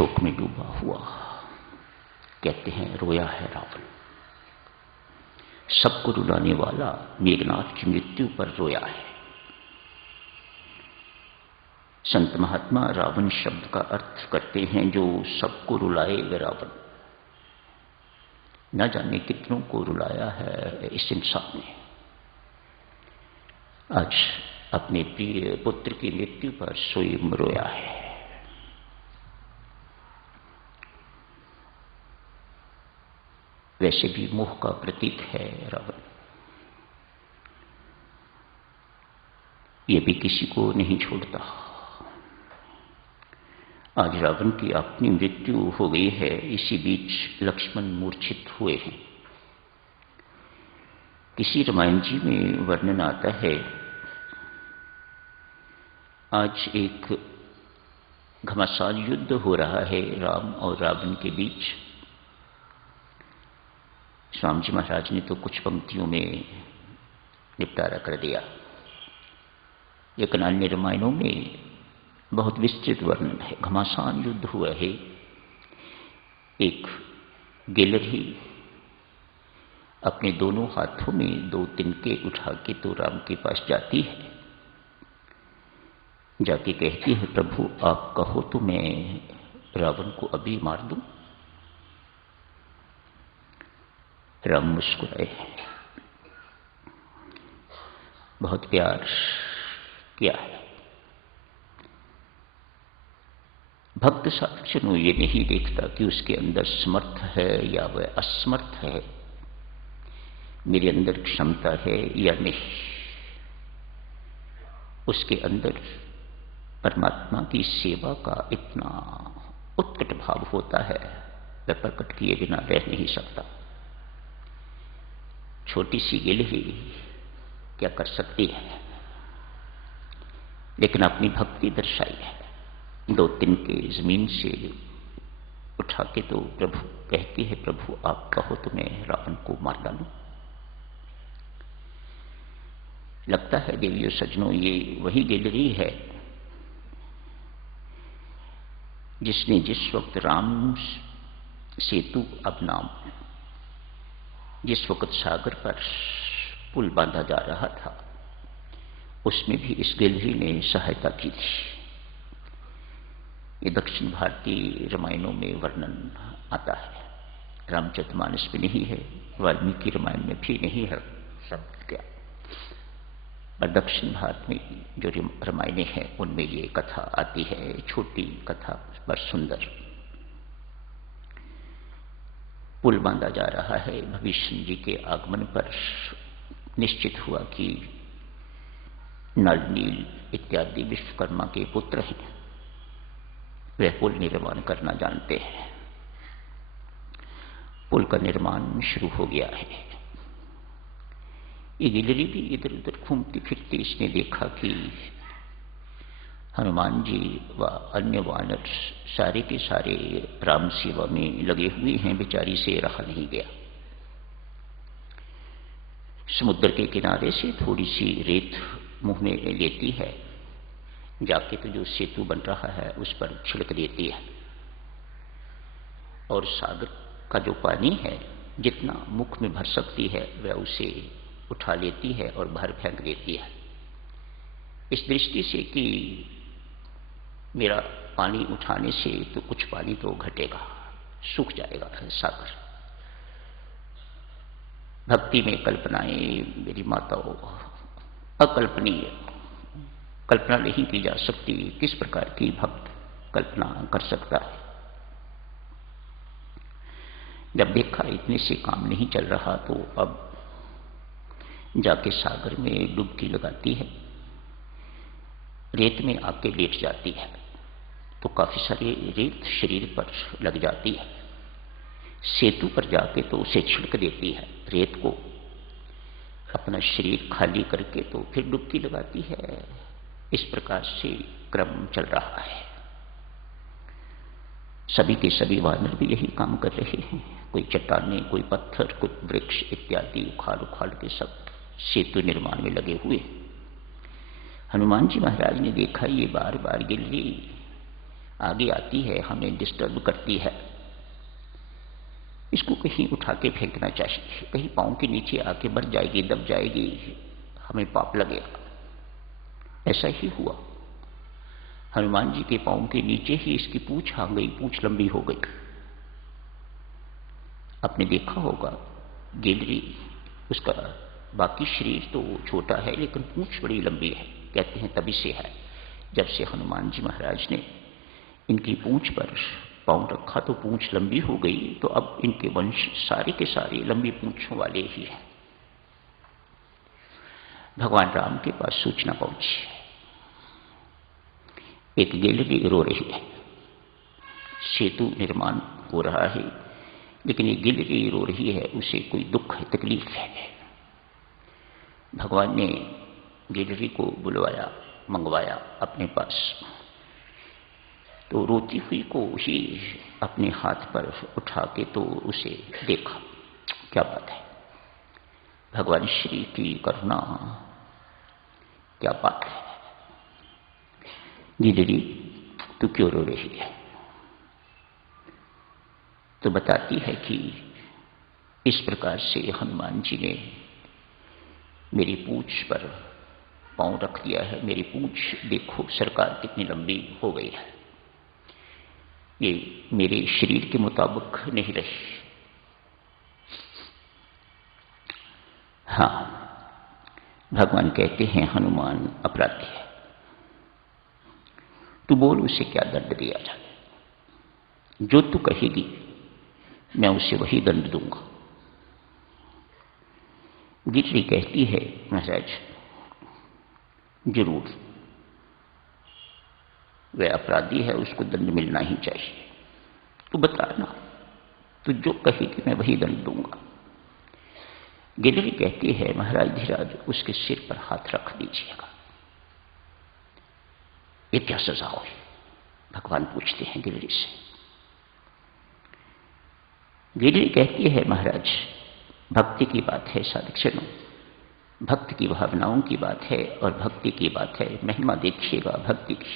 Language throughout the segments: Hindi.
शोक में डूबा हुआ। कहते हैं रोया है रावण। सबको रुलाने वाला मेघनाथ की मृत्यु पर रोया है। संत महात्मा रावण शब्द का अर्थ करते हैं जो सबको रुलाए रावण। न जाने कितनों को रुलाया है इस इंसान ने। आज अपने प्रिय पुत्र की मृत्यु पर स्वयं रोया है। वैसे भी मोह का प्रतीक है रावण। ये भी किसी को नहीं छोड़ता। आज रावण की अपनी मृत्यु हो गई है, इसी बीच लक्ष्मण मूर्छित हुए हैं। किसी रामायण जी में वर्णन आता है, आज एक घमासान युद्ध हो रहा है राम और रावण के बीच। स्वामी जी महाराज ने तो कुछ पंक्तियों में निपटारा कर दिया, लेकिन अन्य रामायणों में बहुत विस्तृत वर्णन है। घमासान युद्ध हुआ है। एक गिलहरी अपने दोनों हाथों में 2 तिनके उठा के तो राम के पास जाती है। जाके कहती है, प्रभु आप कहो तो मैं रावण को अभी मार दूं। राम मुस्कुराए, बहुत प्यार किया है। भक्त साधु ये नहीं देखता कि उसके अंदर समर्थ है या वह असमर्थ है, मेरे अंदर क्षमता है या नहीं। उसके अंदर परमात्मा की सेवा का इतना उत्कट भाव होता है, वह प्रकट किए बिना रह नहीं सकता। छोटी सी गिलहरी क्या कर सकती है, लेकिन अपनी भक्ति दर्शाई है। 2 तिनके जमीन से उठा के तो प्रभु कहती है, प्रभु आप कहो तो मैं रावण को मार डालूं। लगता है देवियों सज्जनों, ये वही गिलहरी है जिसने जिस वक्त राम सेतु अपना, जिस वक्त सागर पर पुल बांधा जा रहा था, उसमें भी इस गिलहरी ने सहायता की थी। ये दक्षिण भारतीय रामायणों में वर्णन आता है। रामचरितमानस में नहीं है, वाल्मीकि रामायण में भी नहीं है शब्द क्या, और दक्षिण भारत में जो रामायणें हैं उनमें ये कथा आती है। छोटी कथा पर सुंदर। पुल बांधा जा रहा है। भविष्य जी के आगमन पर निश्चित हुआ कि नल नील इत्यादि विश्वकर्मा के पुत्र हैं, वे पुल निर्माण करना जानते हैं। पुल का निर्माण शुरू हो गया है। ये गिलहरी भी इधर उधर घूमती फिरती इसने देखा कि हनुमान जी व अन्य वानर सारे के सारे राम सेवा में लगे हुए हैं, बेचारी से रहा नहीं गया। समुद्र के किनारे से थोड़ी सी रेत मुंह में लेती है, जाके तो जो सेतु बन रहा है उस पर छिड़क देती है, और सागर का जो पानी है जितना मुख में भर सकती है वह उसे उठा लेती है और बाहर फेंक देती है, इस दृष्टि से कि मेरा पानी उठाने से तो कुछ पानी तो घटेगा, सूख जाएगा सागर। भक्ति में कल्पनाएं मेरी माताओं अकल्पनीय, कल्पना नहीं की जा सकती। किस प्रकार की भक्त कल्पना कर सकता है। जब देखा इतने से काम नहीं चल रहा तो अब जाके सागर में डुबकी लगाती है, रेत में आके लेट जाती है तो काफी सारी रेत शरीर पर लग जाती है। सेतु पर जाके तो उसे छिड़क देती है, रेत को अपना शरीर खाली करके तो फिर डुबकी लगाती है। इस प्रकार से क्रम चल रहा है। सभी के सभी वानर भी यही काम कर रहे हैं। कोई चट्टाने, कोई पत्थर, कोई वृक्ष इत्यादि उखाड़ उखाड़ के सब सेतु निर्माण में लगे हुए। हनुमान जी महाराज ने देखा ये बार बार गिलहरी आगे आती है, हमें डिस्टर्ब करती है, इसको कहीं उठा के फेंकना चाहिए। कहीं पांव के नीचे आके बढ़ जाएगी, दब जाएगी, हमें पाप लगेगा। ऐसा ही हुआ, हनुमान जी के पांव के नीचे ही इसकी पूंछ आ गई, पूंछ लंबी हो गई। आपने देखा होगा गिलहरी, उसका बाकी शरीर तो छोटा है लेकिन पूंछ बड़ी लंबी है। कहते हैं तभी से है, जब से हनुमान जी महाराज ने इनकी पूंछ पर पांव रखा तो पूंछ लंबी हो गई। तो अब इनके वंश सारे के सारे लंबी पूंछों वाले ही हैं। भगवान राम के पास सूचना पहुंची, एक गिलहरी रो रही है, सेतु निर्माण हो रहा है, लेकिन ये गिलहरी रो रही है, उसे कोई दुख है, तकलीफ है। भगवान ने गिलहरी को बुलवाया, मंगवाया अपने पास। तो रोती हुई को ही अपने हाथ पर उठा के तो उसे देखा। क्या बात है, भगवान श्री की करुणा, क्या बात है। गिलहरी तू क्यों रो रही है? तो बताती है कि इस प्रकार से हनुमान जी ने मेरी पूंछ पर पांव रख दिया है। मेरी पूंछ देखो सरकार कितनी लंबी हो गई है, ये मेरे शरीर के मुताबिक नहीं रही। हाँ, भगवान कहते हैं हनुमान अपराधी है, तू बोल उसे क्या दंड दिया जाए। जो तू कहेगी मैं उसे वही दंड दूंगा। गिलहरी कहती है महाराज जरूर, वह अपराधी है, उसको दंड मिलना ही चाहिए। तू बताना, तू जो कहेगी मैं वही दंड दूंगा। गिलहरी कहती है महाराज धीराज उसके सिर पर हाथ रख दीजिएगा। ये क्या सजा हुई? भगवान पूछते हैं गिलहरी से। गिलहरी कहती है महाराज भक्ति की बात है साधुजनों, भक्त की भावनाओं की बात है और भक्ति की बात है। महिमा देखिएगा भक्ति की,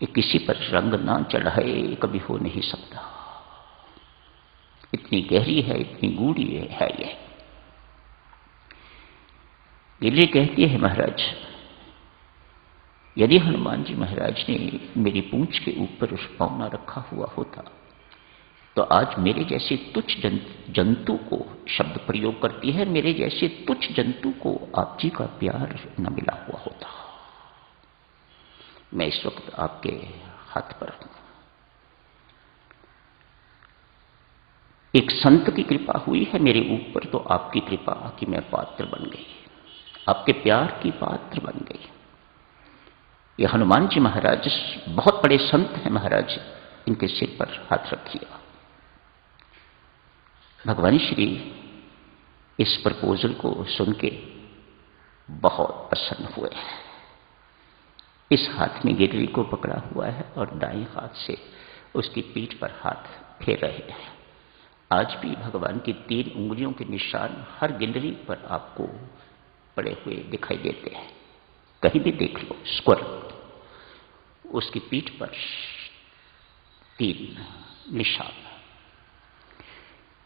ये किसी पर रंग ना चढ़ाए कभी हो नहीं सकता। इतनी गहरी है, इतनी गूढ़ी है ये। गिलहरी कहती है महाराज यदि हनुमान जी महाराज ने मेरी पूंछ के ऊपर पांव न रखा हुआ होता तो आज मेरे जैसे तुच्छ जंतु को, शब्द प्रयोग करती है, मेरे जैसे तुच्छ जंतु को आप जी का प्यार न मिला हुआ होता। मैं इस वक्त आपके हाथ पर हूं। एक संत की कृपा हुई है मेरे ऊपर, तो आपकी कृपा की मैं पात्र बन गई, आपके प्यार की पात्र बन गई। ये हनुमान जी महाराज बहुत बड़े संत हैं महाराज, इनके सिर पर हाथ रखिए। भगवान श्री इस प्रपोजल को सुन के बहुत प्रसन्न हुए। इस हाथ में गिलहरी को पकड़ा हुआ है और दाएं हाथ से उसकी पीठ पर हाथ फेर रहे हैं। आज भी भगवान की 3 उंगलियों के निशान हर गिलहरी पर आपको पड़े हुए दिखाई देते हैं। कहीं भी देख लो स्क्वायर, उसकी पीठ पर 3 निशान।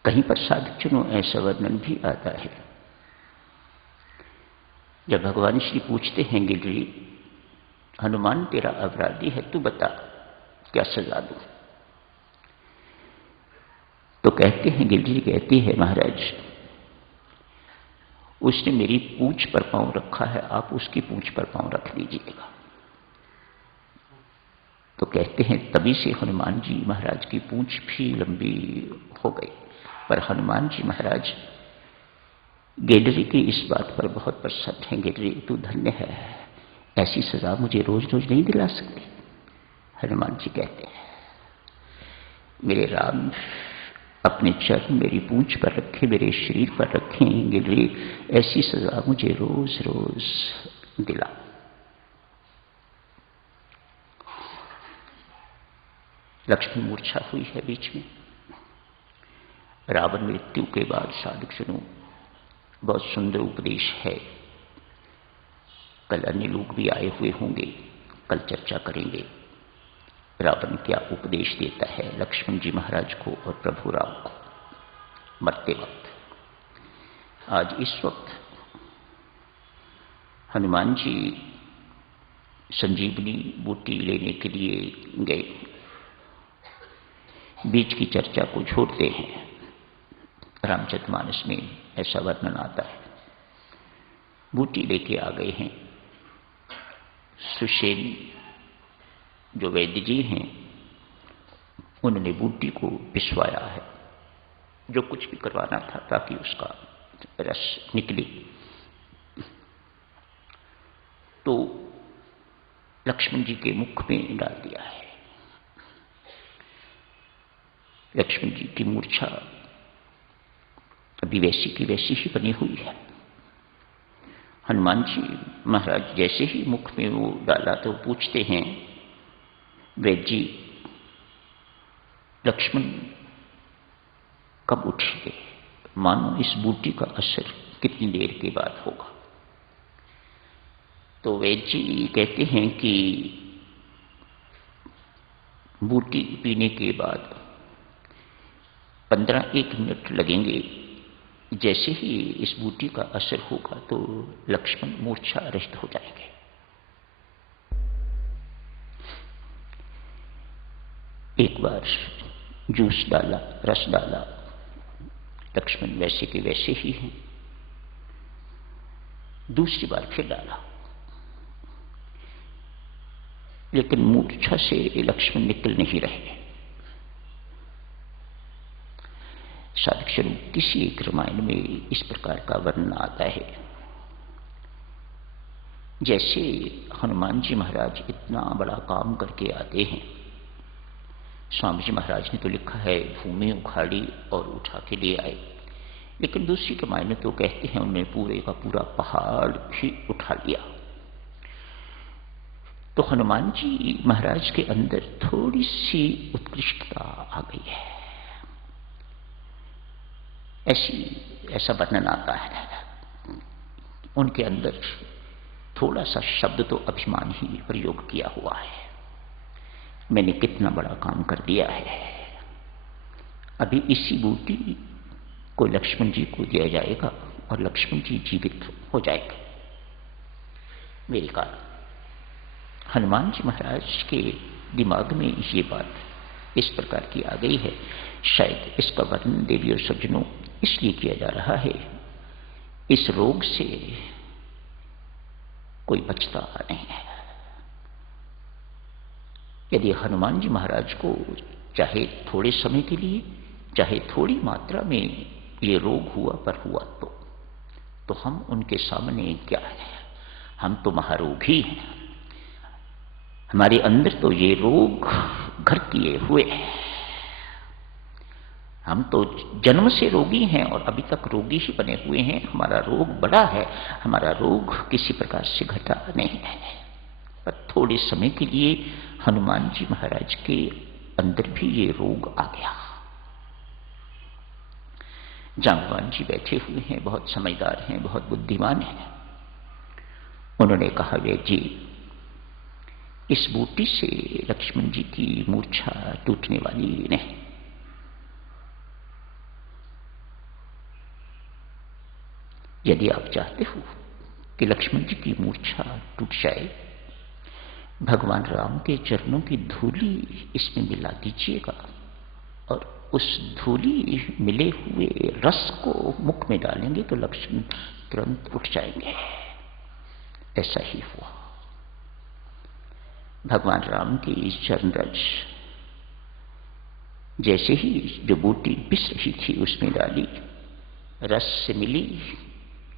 कहीं पर साधुजनों ऐसा वर्णन भी आता है, जब भगवान श्री पूछते हैं गिलहरी हनुमान तेरा अपराधी है, तू बता क्या सजा दूं? तो कहते हैं, गिलहरी कहती है महाराज उसने मेरी पूंछ पर पांव रखा है, आप उसकी पूंछ पर पांव रख दीजिएगा। तो कहते हैं तभी से हनुमान जी महाराज की पूंछ भी लंबी हो गई। पर हनुमान जी महाराज गिलहरी की इस बात पर बहुत प्रसन्न है। गिलहरी तू धन्य है, ऐसी सजा मुझे रोज रोज नहीं दिला सकती। हनुमान जी कहते हैं मेरे राम अपने चरण मेरी पूंछ पर रखे, मेरे शरीर पर रखें, गिलहरी ऐसी सजा मुझे रोज रोज दिला। लक्ष्मण मूर्छा हुई है बीच में। रावण मृत्यु के बाद साधुजनों बहुत सुंदर उपदेश है, कल अन्य लोग भी आए हुए होंगे, कल चर्चा करेंगे रावण क्या उपदेश देता है लक्ष्मण जी महाराज को और प्रभु राम को मरते वक्त। आज इस वक्त हनुमान जी संजीवनी बूटी लेने के लिए गए। बीच की चर्चा को छोड़ते हैं। रामचरितमानस में ऐसा वर्णन आता है। बूटी लेके आ गए हैं। सुषेण जो वैद्य जी हैं उन्होंने बूटी को पिसवाया है, जो कुछ भी करवाना था ताकि उसका रस निकले। तो लक्ष्मण जी के मुख में डाल दिया है। लक्ष्मण जी की मूर्छा अभी वैसी की वैसी ही बनी हुई है। हनुमान जी महाराज जैसे ही मुख में वो डाला तो पूछते हैं, वैद्य जी लक्ष्मण कब उठेंगे? मानो इस बूटी का असर कितनी देर के बाद होगा? तो वैद्य जी कहते हैं कि बूटी पीने के बाद 15-1 मिनट लगेंगे। जैसे ही इस बूटी का असर होगा तो लक्ष्मण मूर्छा रहित हो जाएंगे। एक बार जूस डाला, रस डाला, लक्ष्मण वैसे के वैसे ही हैं। दूसरी बार फिर डाला, लेकिन मूर्छा से लक्ष्मण निकल नहीं रहे। साधक स्वरूप किसी एक रामायण में इस प्रकार का वर्णन आता है। जैसे हनुमान जी महाराज इतना बड़ा काम करके आते हैं, स्वामी जी महाराज ने तो लिखा है भूमि उखाड़ी और उठा के ले आए, लेकिन दूसरी रामायण में तो कहते हैं उन्होंने पूरे का पूरा पहाड़ भी उठा लिया। तो हनुमान जी महाराज के अंदर थोड़ी सी उत्कृष्टता आ गई है, ऐसा वर्णन आता है। उनके अंदर थोड़ा सा शब्द तो अभिमान ही प्रयोग किया हुआ है। मैंने कितना बड़ा काम कर दिया है। अभी इसी बूटी को लक्ष्मण जी को दिया जाएगा और लक्ष्मण जी जीवित हो जाएंगे मेरे कारण। हनुमान जी महाराज के दिमाग में ये बात इस प्रकार की आ गई है। शायद इसका वर्णन देवी और सज्जनों इसलिए किया जा रहा है, इस रोग से कोई बचता नहीं है। यदि हनुमान जी महाराज को चाहे थोड़े समय के लिए, चाहे थोड़ी मात्रा में ये रोग हुआ पर हुआ तो हम उनके सामने क्या है? हम तो महारोगी हैं। हमारे अंदर तो ये रोग घर किए हुए हैं। हम तो जन्म से रोगी हैं और अभी तक रोगी ही बने हुए हैं। हमारा रोग बड़ा है, हमारा रोग किसी प्रकार से घटा नहीं है। पर थोड़े समय के लिए हनुमान जी महाराज के अंदर भी ये रोग आ गया। जांगवान जी बैठे हुए हैं, बहुत समझदार हैं, बहुत बुद्धिमान हैं। उन्होंने कहा, वे जी इस बूटी से लक्ष्मण जी की मूर्छा टूटने वाली नहीं। यदि आप चाहते हो कि लक्ष्मण जी की मूर्छा टूट जाए, भगवान राम के चरणों की धूली इसमें मिला दीजिएगा और उस धूली मिले हुए रस को मुख में डालेंगे तो लक्ष्मण तुरंत उठ जाएंगे। ऐसा ही हुआ। भगवान राम की चरण रज जैसे ही जो बूटी पिस रही थी उसमें डाली, रस से मिली।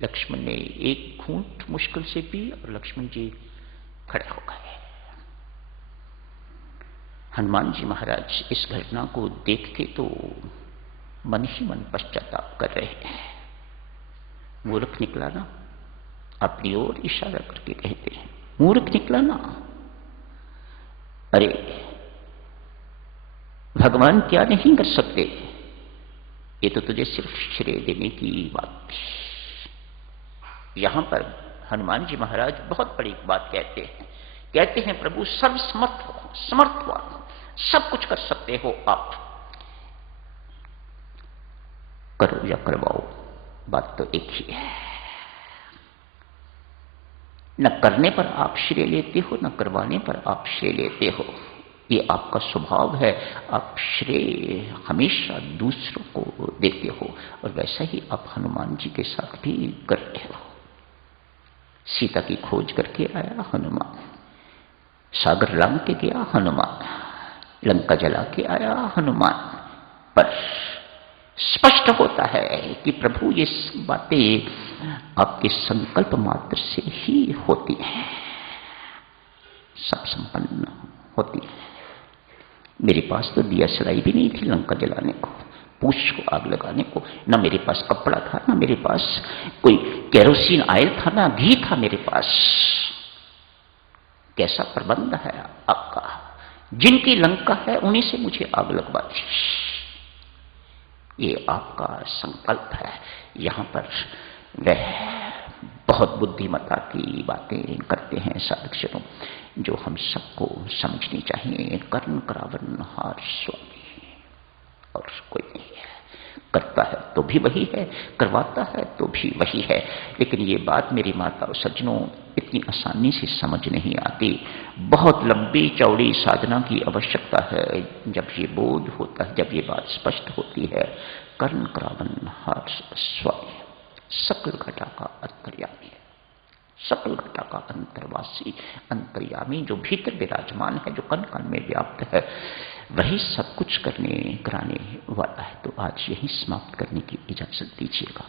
लक्ष्मण ने एक घूंट मुश्किल से पी और लक्ष्मण जी खड़े हो गए। हनुमान जी महाराज इस घटना को देख के तो मन ही मन पश्चाताप कर रहे हैं। मूर्ख निकला ना, अपनी ओर इशारा करके कहते हैं, मूर्ख निकला ना। अरे भगवान क्या नहीं कर सकते? ये तो तुझे सिर्फ श्रेय देने की बात थी। यहां पर हनुमान जी महाराज बहुत बड़ी बात कहते हैं कहते हैं प्रभु सर्वसमर्थ हो, समर्थवान हो, सब कुछ कर सकते हो आप, करो या करवाओ, बात तो एक ही है। न करने पर आप श्रेय लेते हो, न करवाने पर आप श्रेय लेते हो, ये आपका स्वभाव है। आप श्रेय हमेशा दूसरों को देते हो, और वैसा ही आप हनुमान जी के साथ भी करते हो। सीता की खोज करके आया हनुमान, सागर लांग के गया हनुमान, लंका जला के आया हनुमान, पर स्पष्ट होता है कि प्रभु ये बातें आपके संकल्प मात्र से ही होती हैं, सब संपन्न होती है। मेरे पास तो दिया सलाई भी नहीं थी लंका जलाने को, पूछ को आग लगाने को, ना मेरे पास कपड़ा था, ना मेरे पास कोई केरोसिन ऑयल था, ना घी था मेरे पास। कैसा प्रबंध है आपका, जिनकी लंका है उन्हीं से मुझे आग लगवा दी। ये आपका संकल्प है। यहां पर वह बहुत बुद्धिमत्ता की बातें करते हैं साधक, जो हम सबको समझनी चाहिए। कर्ण करावन हार स्वामी, और कोई नहीं है। करता है तो भी वही है, करवाता है तो भी वही है। लेकिन ये बात मेरी माता और सज्जनों इतनी आसानी से समझ नहीं आती। बहुत लंबी चौड़ी साधना की आवश्यकता है। जब ये बोध होता है, जब ये बात स्पष्ट होती है, कर्ण करावन हार स्वामी, सकल घटा का अंतर्यामी है, सकल घटा का अंतर्वासी, अंतर्यामी, जो भीतर विराजमान है, जो कण कण में व्याप्त है, वही सब कुछ करने कराने वाला है। तो आज यही समाप्त करने की इजाजत दीजिएगा।